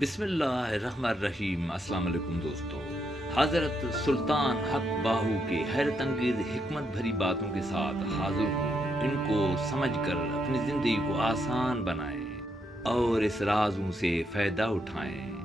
बिस्मिल्लाहिर्रहमानिर्रहीम। अस्सलाम वालेकुम दोस्तों। हज़रत सुल्तान हक बाहू के हैरत अंगेज़ हिकमत भरी बातों के साथ हाज़िर हूँ। इनको समझकर अपनी ज़िंदगी को आसान बनाएं और इस राज़ों से फ़ायदा उठाएं।